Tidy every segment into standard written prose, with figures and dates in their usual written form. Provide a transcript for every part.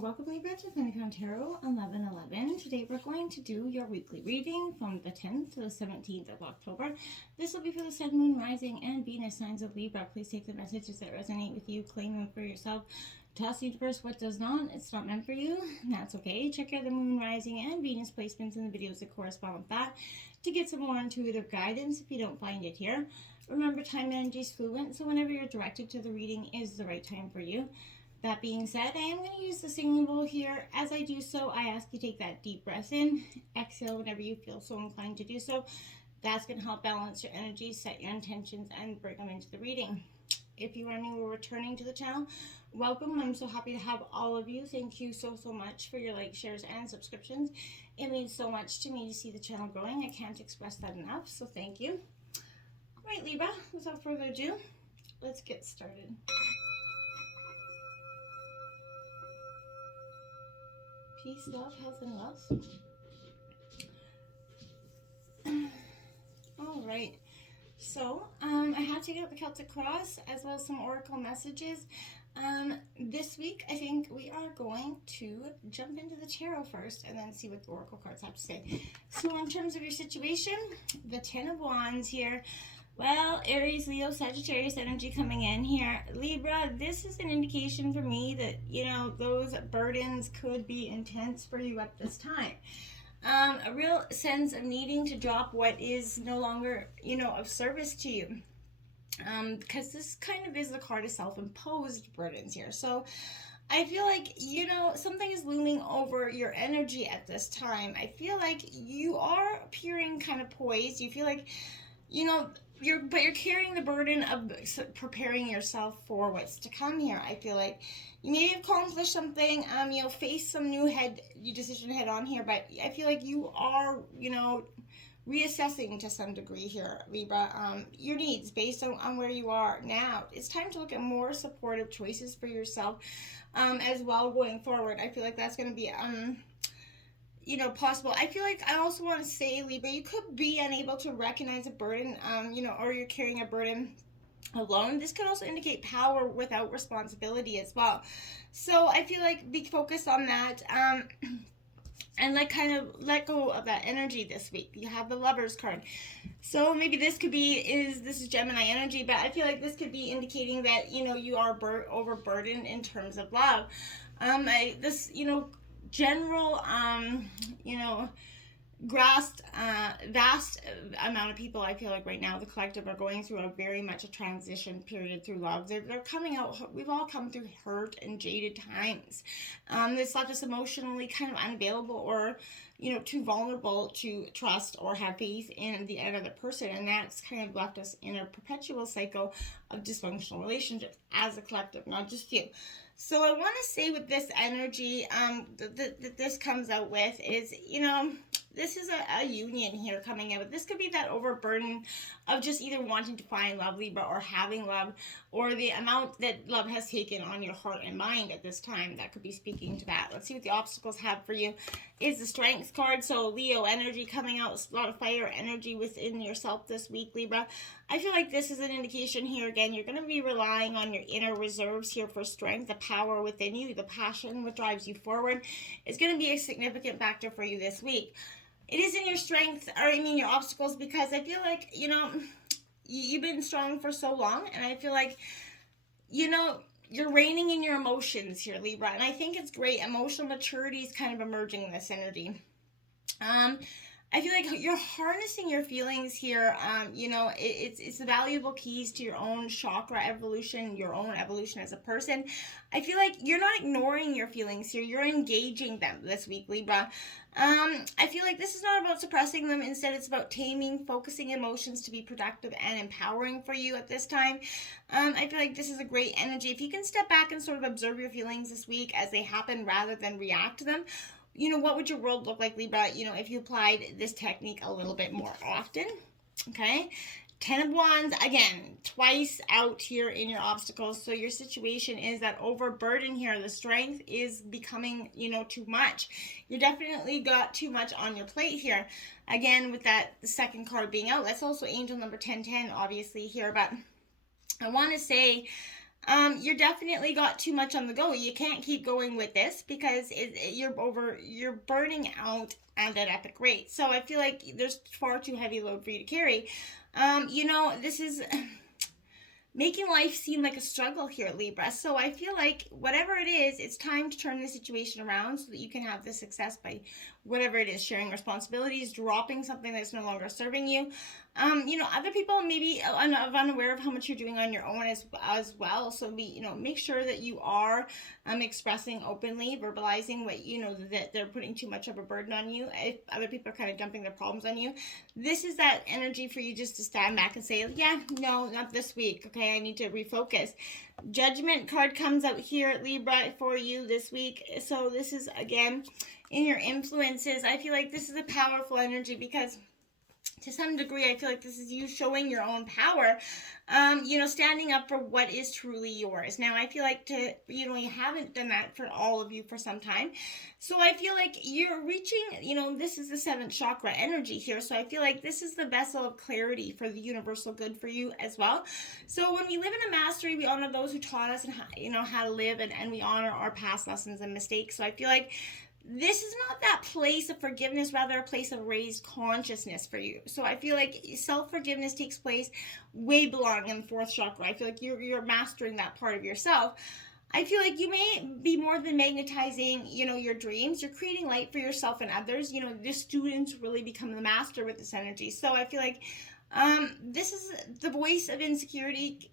Welcome Libra to Pentagon Tarot 1111. Today we're going to do your weekly reading from the 10th to the 17th of October. This will be for the Sun, Moon, Rising, and Venus signs of Libra. Please take the messages that resonate with you, claim them for yourself. Toss the universe what does not. It's not meant for you. That's okay. Check out the Moon, Rising, and Venus placements in the videos that correspond with that to get some more intuitive guidance if you don't find it here. Remember, time energy is fluent, so whenever you're directed to the reading is the right time for you. That being said, I am going to use the singing bowl here. As I do so, I ask you to take that deep breath in. Exhale whenever you feel so inclined to do so. That's going to help balance your energy, set your intentions, and bring them into the reading. If you are new or returning to the channel, welcome. I'm so happy to have all of you. Thank you so much for your likes, shares, and subscriptions. It means so much to me to see the channel growing. I can't express that enough, so thank you. All right, Libra, without further ado, let's get started. Peace, love, health, and wealth. All right. So, I have taken out the Celtic Cross as well as some oracle messages. This week, I think we are going to jump into the tarot first and then see what the oracle cards have to say. So, in terms of your situation, the 10 of Wands here. Well, Aries, Leo, Sagittarius energy coming in here. Libra, this is an indication for me that, you know, those burdens could be intense for you at this time. A real sense of needing to drop what is no longer, you know, of service to you. Because this kind of is the card of self-imposed burdens here. So I feel like, you know, something is looming over your energy at this time. I feel like you are appearing kind of poised. You feel like, you know, you're carrying the burden of preparing yourself for what's to come here. I feel like you may have accomplished something, you'll face some new decision head on here, but I feel like you are, you know, reassessing to some degree here, Libra, your needs based on where you are now. It's time to look at more supportive choices for yourself as well going forward. I feel like that's going to be you know, possible. I feel like I also want to say, Libra, you could be unable to recognize a burden, you know, or you're carrying a burden alone. This could also indicate power without responsibility as well. So I feel like be focused on that, and like kind of let go of that energy this week. You have the Lovers card. So maybe this could be, this is Gemini energy, but I feel like this could be indicating that, you know, you are overburdened in terms of love. This, you know, general, you know, vast amount of people, I feel like right now, the collective are going through a very much a transition period through love. They're coming out, we've all come through hurt and jaded times. This left us emotionally kind of unavailable or, you know, too vulnerable to trust or have faith in the other person. And that's kind of left us in a perpetual cycle of dysfunctional relationships as a collective, not just you. So I want to say with this energy that this comes out with is, you know, this is a union here coming out. This could be that overburden of just either wanting to find love, Libra, or having love, or the amount that love has taken on your heart and mind at this time. That could be speaking to that. Let's see what the obstacles have for you. Is the Strength card. So Leo energy coming out, a lot of fire energy within yourself this week, Libra. I feel like this is an indication here, again, you're going to be relying on your inner reserves here for strength, the power within you, the passion, what drives you forward. Is going to be a significant factor for you this week. It is in your strength, or I mean your obstacles, because I feel like, you know, you've been strong for so long, and I feel like, you know, you're reigning in your emotions here, Libra, and I think it's great. Emotional maturity is kind of emerging in this energy. I feel like you're harnessing your feelings here. You know, it's the valuable keys to your own chakra evolution, your own evolution as a person. I feel like you're not ignoring your feelings here. You're engaging them this week, Libra. I feel like this is not about suppressing them. Instead, it's about taming, focusing emotions to be productive and empowering for you at this time. I feel like this is a great energy. If you can step back and sort of observe your feelings this week as they happen rather than react to them, you know, what would your world look like, Libra, you know, if you applied this technique a little bit more often? Okay. 10 of Wands, again, twice out here in your obstacles. So your situation is that overburden here. The Strength is becoming, you know, too much. You definitely got too much on your plate here. Again, with that the second card being out, that's also angel number 1010, obviously, here. But I want to say, you're definitely got too much on the go. You can't keep going with this because you're burning out at an epic rate. So I feel like there's far too heavy load for you to carry. This is making life seem like a struggle here, Libra. So I feel like whatever it is, it's time to turn the situation around so that you can have the success by whatever it is, sharing responsibilities, dropping something that's no longer serving you. Other people maybe unaware of how much you're doing on your own as well. So make sure that you are expressing openly, verbalizing what that they're putting too much of a burden on you. If other people are kind of dumping their problems on you, this is that energy for you just to stand back and say, yeah, no, not this week. Okay, I need to refocus. Judgment card comes out here, Libra, for you this week. So this is again in your influences. I feel like this is a powerful energy because to some degree, I feel like this is you showing your own power, standing up for what is truly yours. Now, I feel like you haven't done that for all of you for some time. So I feel like you're reaching, this is the 7th chakra energy here. So I feel like this is the vessel of clarity for the universal good for you as well. So when we live in a mastery, we honor those who taught us and how to live, and we honor our past lessons and mistakes. So I feel like this is not that place of forgiveness, rather a place of raised consciousness for you. So I feel like self-forgiveness takes place way belong in the 4th chakra. I feel like you're mastering that part of yourself. I feel like you may be more than magnetizing, your dreams. You're creating light for yourself and others. The students really become the master with this energy. So I feel like this is the voice of insecurity.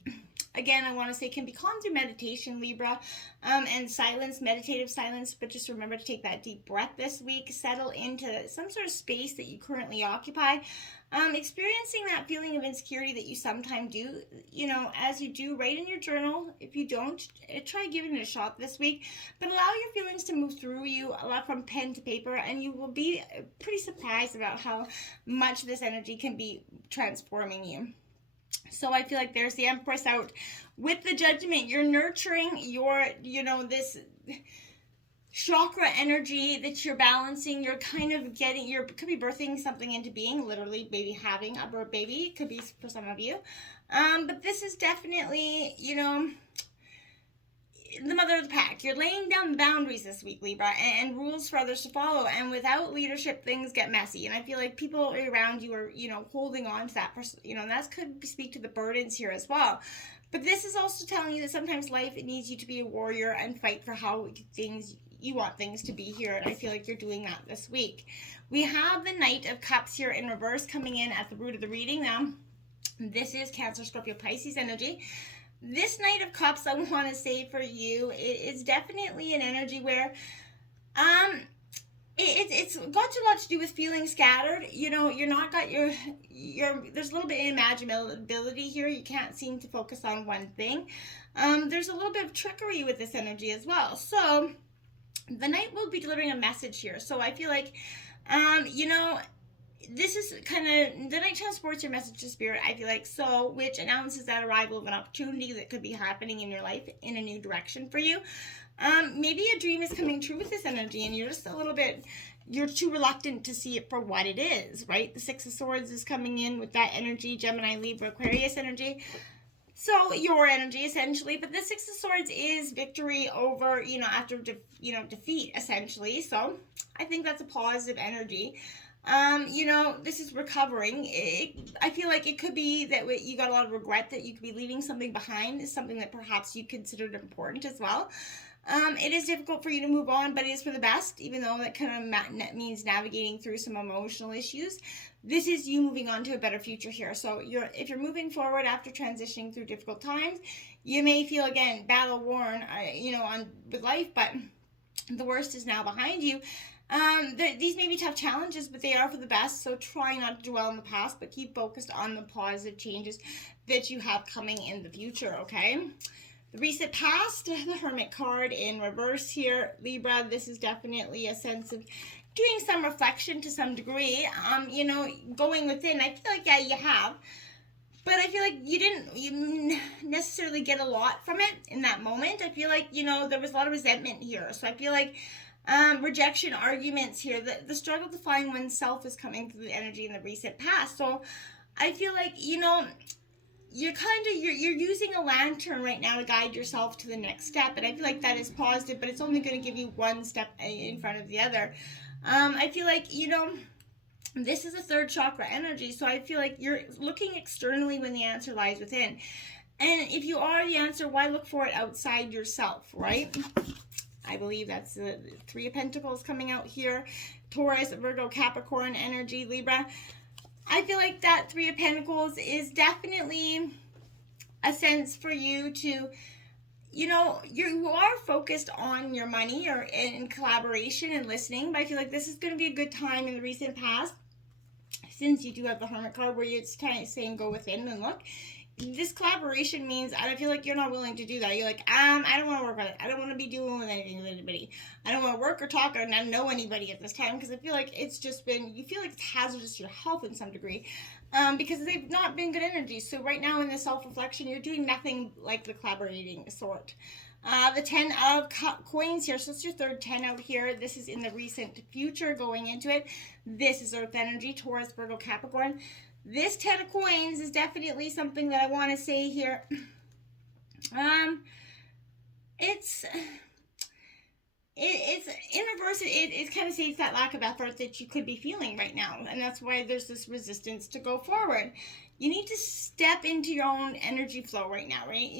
Again, I want to say can be calmed through meditation, Libra, and silence, meditative silence. But just remember to take that deep breath this week. Settle into some sort of space that you currently occupy. Experiencing that feeling of insecurity that you sometimes do, as you do, write in your journal. If you don't, try giving it a shot this week. But allow your feelings to move through you, allow from pen to paper, and you will be pretty surprised about how much this energy can be transforming you. So I feel like there's the Empress out with the Judgment. You're nurturing your, this chakra energy that you're balancing. You're kind of could be birthing something into being, literally maybe having a birth baby. It could be for some of you. But this is definitely, the mother of the pack. You're laying down the boundaries this week, Libra, and rules for others to follow. And without leadership, things get messy. And I feel like people around you are, holding on to that person. And that could speak to the burdens here as well. But this is also telling you that sometimes life needs you to be a warrior and fight for how you want things to be here. And I feel like you're doing that this week. We have the Knight of Cups here in reverse coming in at the root of the reading. Now, this is Cancer, Scorpio, Pisces energy. This Knight of Cups, I want to say for you, it's definitely an energy where it's got a lot to do with feeling scattered. You're not got your there's a little bit of imaginability here. You can't seem to focus on one thing. There's a little bit of trickery with this energy as well. So the Knight will be delivering a message here. So I feel like this is kind of, the Knight transports your message to spirit, I feel like, which announces that arrival of an opportunity that could be happening in your life in a new direction for you. Maybe a dream is coming true with this energy and you're just you're too reluctant to see it for what it is, right? The 6 of Swords is coming in with that energy, Gemini, Libra, Aquarius energy. So your energy essentially, but the 6 of Swords is victory over, after, defeat essentially. So I think that's a positive energy. This is recovering. I feel like it could be that you got a lot of regret that you could be leaving something behind, something that perhaps you considered important as well. It is difficult for you to move on, but it is for the best, even though that kind of means navigating through some emotional issues. This is you moving on to a better future here. So if you're moving forward after transitioning through difficult times, you may feel, again, battle worn, with life, but the worst is now behind you. These may be tough challenges, but they are for the best. So try not to dwell on the past, but keep focused on the positive changes that you have coming in the future, okay? The recent past, the Hermit card in reverse here, Libra. This is definitely a sense of doing some reflection to some degree. Going within. I feel like, yeah, you have. But I feel like you necessarily get a lot from it in that moment. I feel like, there was a lot of resentment here. So I feel like rejection, arguments here. The struggle to find oneself is coming through the energy in the recent past. So I feel like, you're using a lantern right now to guide yourself to the next step, and I feel like that is positive, but it's only going to give you one step in front of the other. I feel like, this is a third chakra energy, so I feel like you're looking externally when the answer lies within. And if you are the answer, why look for it outside yourself, right? I believe that's the Three of Pentacles coming out here. Taurus, Virgo, Capricorn energy, Libra. I feel like that Three of Pentacles is definitely a sense for you to, you are focused on your money or in collaboration and listening, but I feel like this is going to be a good time in the recent past, since you do have the Hermit card where it's kind of saying go within and look. This collaboration means, I feel like you're not willing to do that. You're like, I don't want to work with it. I don't want to be doing with anything with anybody. I don't want to work or talk or not know anybody at this time, because I feel like it's just been, you feel like it's hazardous to your health in some degree, because they've not been good energies. So right now in the self-reflection, you're doing nothing like the collaborating sort. The 10 of coins here, so it's your third 10 out here. This is in the recent future going into it. This is Earth energy, Taurus, Virgo, Capricorn. This 10 of coins is definitely something that I want to say here. It's in reverse. It kind of says that lack of effort that you could be feeling right now, and that's why there's this resistance to go forward. You need to step into your own energy flow right now, right?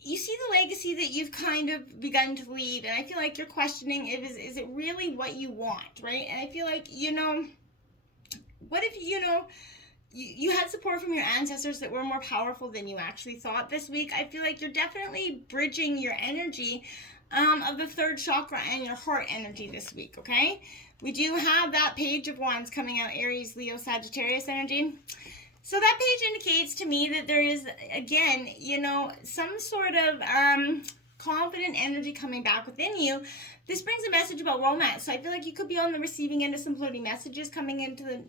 You see the legacy that you've kind of begun to leave, and I feel like you're questioning is it really what you want, right? And I feel like, what if, you had support from your ancestors that were more powerful than you actually thought this week? I feel like you're definitely bridging your energy of the third chakra and your heart energy this week, okay? We do have that Page of Wands coming out, Aries, Leo, Sagittarius energy. So that page indicates to me that there is, again, some sort of confident energy coming back within you. This brings a message about romance. So I feel like you could be on the receiving end of some flirty messages coming into the,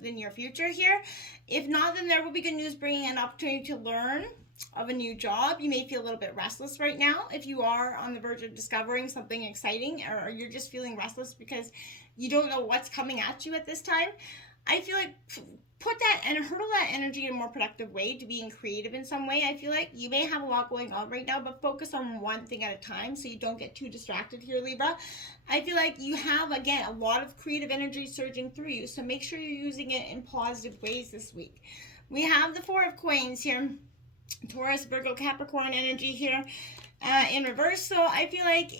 the near future here. If not, then there will be good news bringing an opportunity to learn of a new job. You may feel a little bit restless right now if you are on the verge of discovering something exciting, or you're just feeling restless because you don't know what's coming at you at this time. I feel like put that and hurdle that energy in a more productive way to being creative in some way. I feel like you may have a lot going on right now, but focus on one thing at a time so you don't get too distracted here, Libra. I feel like you have, again, a lot of creative energy surging through you, so make sure you're using it in positive ways this week. We have the Four of Coins here, Taurus, Virgo, Capricorn energy here in reverse. So I feel like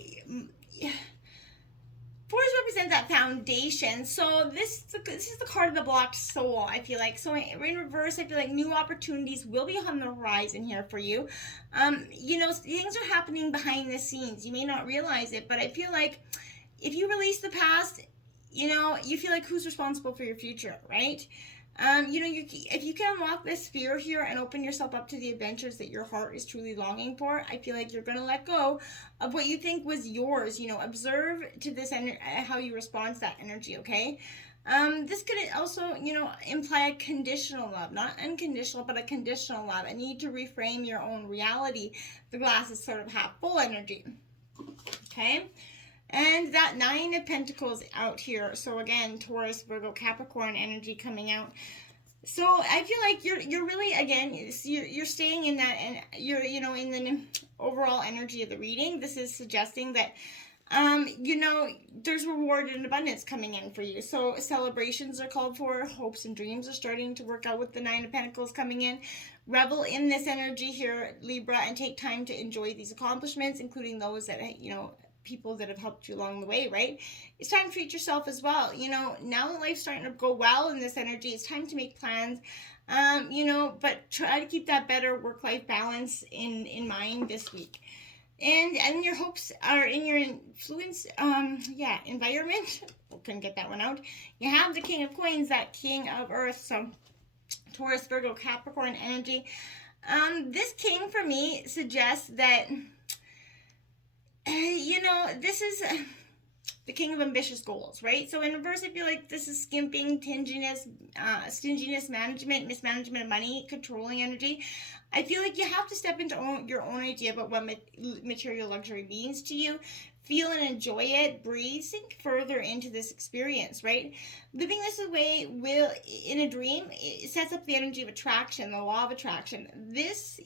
fours represent that foundation. So this is the card of the blocked soul, I feel like. So in reverse, I feel like new opportunities will be on the horizon here for you. Things are happening behind the scenes. You may not realize it, but I feel like if you release the past, you feel like who's responsible for your future, right? If you can unlock this fear here and open yourself up to the adventures that your heart is truly longing for, I feel like you're going to let go of what you think was yours. Observe to this how you respond to that energy, okay? This could also, imply a conditional love, not unconditional, but a conditional love. A need to reframe your own reality. The glass is sort of half full energy, okay? And that Nine of Pentacles out here. So again, Taurus, Virgo, Capricorn energy coming out. So I feel like you're really, again, you're staying in that, and you're, in the overall energy of the reading. This is suggesting that, there's reward and abundance coming in for you. So celebrations are called for. Hopes and dreams are starting to work out with the Nine of Pentacles coming in. Revel in this energy here, Libra, and take time to enjoy these accomplishments, including those that, people that have helped you along the way, right? It's time to treat yourself as well. Now that life's starting to go well in this energy, it's time to make plans, but try to keep that better work-life balance in mind this week. And your hopes are in your influence, environment. We couldn't get that one out. You have the King of Coins, that King of Earth, so Taurus, Virgo, Capricorn energy. This King for me suggests that this is the King of ambitious goals, right? So in reverse, I feel like this is skimping, stinginess, management, mismanagement of money, controlling energy. I feel like you have to step into your own idea about what material luxury means to you. feel and enjoy it, breathe, sink further into this experience, right? Living this way will, in a dream, it sets up the energy of attraction, the law of attraction. This,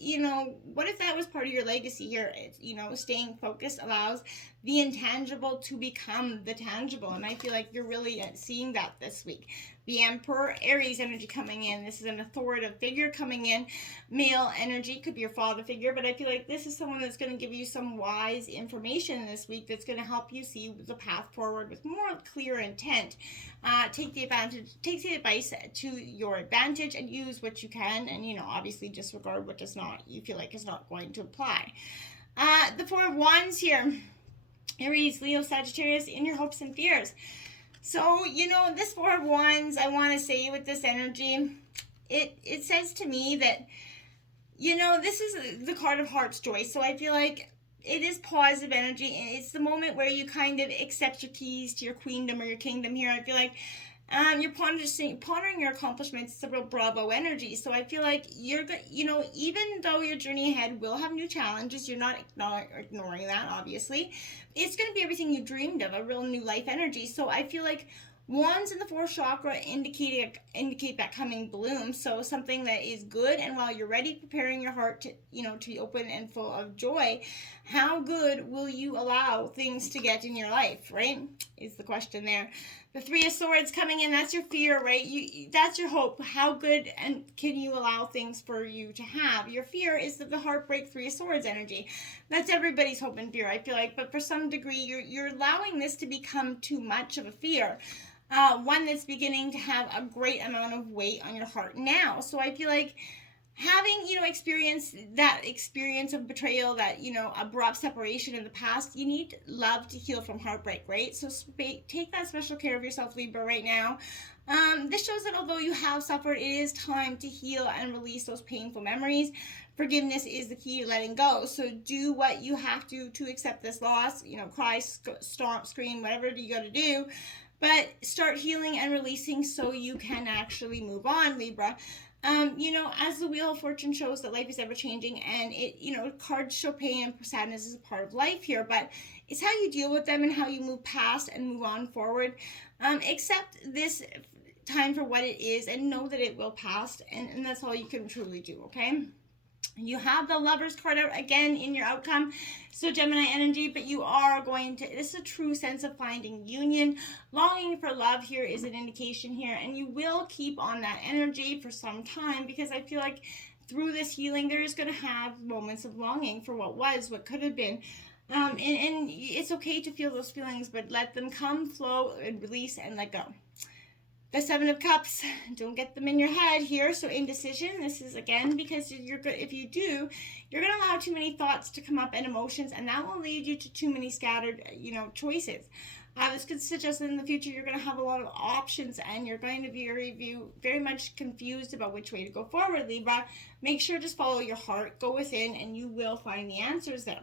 what if that was part of your legacy here? It's, staying focused allows the intangible to become the tangible. And I feel like you're really seeing that this week. The Emperor, Aries energy coming in. This is an authoritative figure coming in. Male energy, could be your father figure, but I feel like this is someone that's going to give you some wise information this week that's going to help you see the path forward with more clear intent. Take the advice to your advantage and use what you can, and obviously disregard what you feel like is not going to apply. The Four of Wands here. Aries, Leo, Sagittarius, in your hopes and fears. So, this Four of Wands, I want to say with this energy, it says to me that, this is the card of heart's joy. So I feel like it is positive energy. It's the moment where you kind of accept your keys to your queendom or your kingdom here. I feel like you're pondering your accomplishments. It's a real bravo energy. So I feel like you're, even though your journey ahead will have new challenges, you're not ignoring that, obviously. It's going to be everything you dreamed of, a real new life energy. So I feel like Wands in the fourth chakra indicate that coming bloom. So something that is good, and while you're ready, preparing your heart to, to be open and full of joy, how good will you allow things to get in your life, right? Is the question there. The Three of Swords coming in, that's your fear, right? That's your hope. How good and can you allow things for you to have? Your fear is the heartbreak Three of Swords energy. That's everybody's hope and fear, I feel like. But for some degree, you're allowing this to become too much of a fear. One that's beginning to have a great amount of weight on your heart now. So I feel like having, experience of betrayal, that, abrupt separation in the past, you need love to heal from heartbreak, right? So take that special care of yourself, Libra, right now. This shows that although you have suffered, it is time to heal and release those painful memories. Forgiveness is the key to letting go. So do what you have to accept this loss, cry, stomp, scream, whatever you got to do. But start healing and releasing so you can actually move on, Libra. As the Wheel of Fortune shows that life is ever changing, and cards show pain and sadness is a part of life here, but it's how you deal with them and how you move past and move on forward. Accept this time for what it is and know that it will pass, and that's all you can truly do, okay? You have the Lover's card out again in your outcome, so Gemini energy, but you are going to, this is a true sense of finding union. Longing for love here is an indication here, and you will keep on that energy for some time, because I feel like through this healing, there is going to have moments of longing for what was, what could have been. And it's okay to feel those feelings, but let them come, flow, and release, and let go. The Seven of Cups, don't get them in your head here. So indecision, this is again because you're good. If you do, you're going to allow too many thoughts to come up and emotions, and that will lead you to too many scattered, choices. This could suggest that in the future you're going to have a lot of options, and you're going to be very much confused about which way to go forward, Libra. Make sure to follow your heart, go within, and you will find the answers there.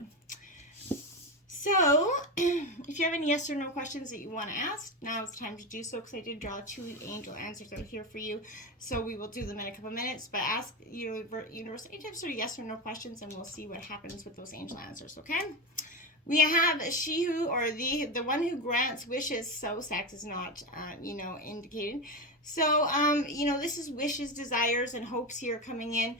So, if you have any yes or no questions that you want to ask, now is the time to do so, because I did draw 2 angel answers out here for you. So we will do them in a couple minutes, but ask universe any types of yes or no questions, and we'll see what happens with those angel answers, okay? We have she who, or the one who grants wishes, so sex is not, indicated. So, this is wishes, desires, and hopes here coming in.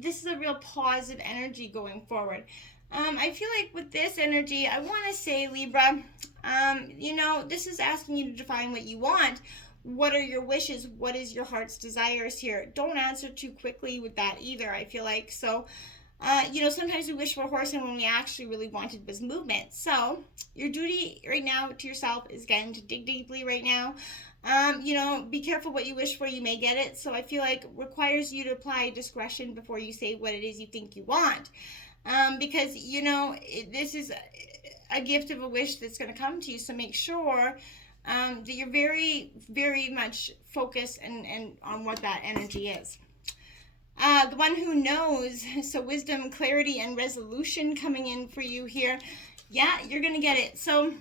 This is a real positive energy going forward. I feel like with this energy, I want to say, Libra, this is asking you to define what you want. What are your wishes? What is your heart's desires here? Don't answer too quickly with that either, I feel like. So, sometimes we wish for a horse, and when we actually really wanted was movement. So, your duty right now to yourself is, again, to dig deeply right now. Be careful what you wish for, you may get it. So I feel like it requires you to apply discretion before you say what it is you think you want. Because, this is a gift of a wish that's going to come to you. So make sure that you're very, very much focused and on what that energy is. The one who knows, so wisdom, clarity, and resolution coming in for you here. Yeah, you're going to get it. So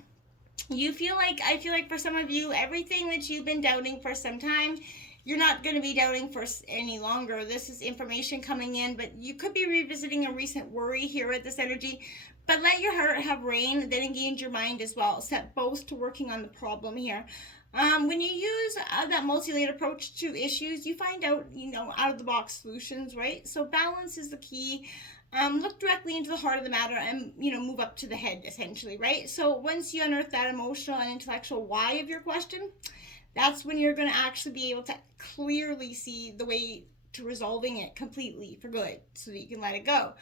I feel like for some of you, everything that you've been doubting for some time, you're not going to be doubting for any longer. This is information coming in, but you could be revisiting a recent worry here with this energy. But let your heart have reign, then engage your mind as well. Set both to working on the problem here. When you use that multi-layered approach to issues, you find out, out-of-the-box solutions, right? So balance is the key. Look directly into the heart of the matter and, move up to the head, essentially, right? So once you unearth that emotional and intellectual why of your question, that's when you're going to actually be able to clearly see the way to resolving it completely for good so that you can let it go.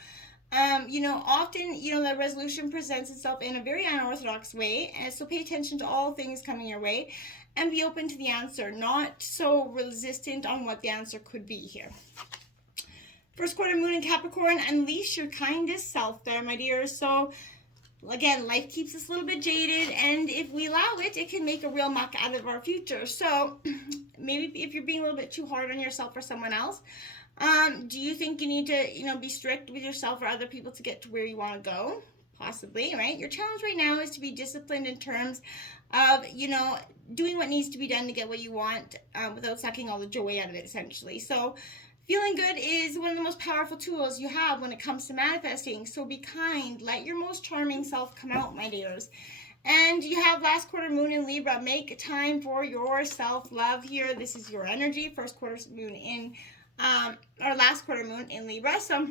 Often, the resolution presents itself in a very unorthodox way, and so pay attention to all things coming your way and be open to the answer, not so resistant on what the answer could be here. First quarter moon in Capricorn, unleash your kindest self there, my dears. So, again, life keeps us a little bit jaded, and if we allow it, it can make a real muck out of our future. So, maybe if you're being a little bit too hard on yourself or someone else, do you think you need to, be strict with yourself or other people to get to where you want to go? Possibly, right? Your challenge right now is to be disciplined in terms of, doing what needs to be done to get what you want without sucking all the joy out of it, essentially. So, feeling good is one of the most powerful tools you have when it comes to manifesting. So be kind. Let your most charming self come out, my dears. And you have last quarter moon in Libra. Make time for your self-love here. This is your energy. First quarter moon in or last quarter moon in Libra, so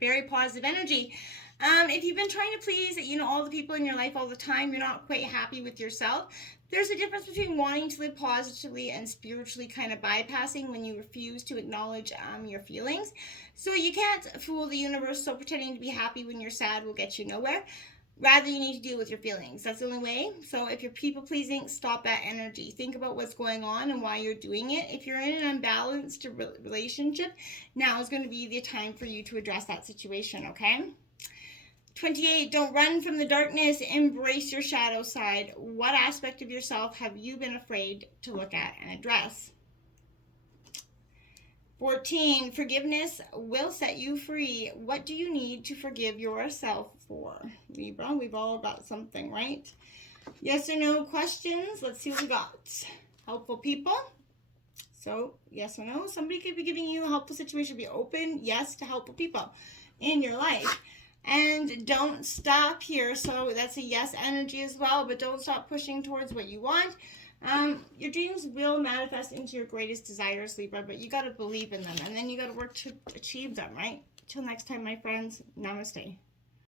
very positive energy. If you've been trying to please, all the people in your life all the time, you're not quite happy with yourself. There's a difference between wanting to live positively and spiritually kind of bypassing when you refuse to acknowledge your feelings. So you can't fool the universe, so pretending to be happy when you're sad will get you nowhere. Rather, you need to deal with your feelings. That's the only way. So if you're people-pleasing, stop that energy. Think about what's going on and why you're doing it. If you're in an unbalanced relationship, now is going to be the time for you to address that situation, okay? 28, don't run from the darkness. Embrace your shadow side. What aspect of yourself have you been afraid to look at and address? 14, forgiveness will set you free. What do you need to forgive yourself for? Libra, we've all got something, right? Yes or no questions. Let's see what we got. Helpful people. So, yes or no. Somebody could be giving you a helpful situation. Be open, yes, to helpful people in your life. And don't stop here. So that's a yes energy as well, but don't stop pushing towards what you want. Your dreams will manifest into your greatest desires, Libra, but you got to believe in them, and then you got to work to achieve them, right? Till next time, my friends, namaste.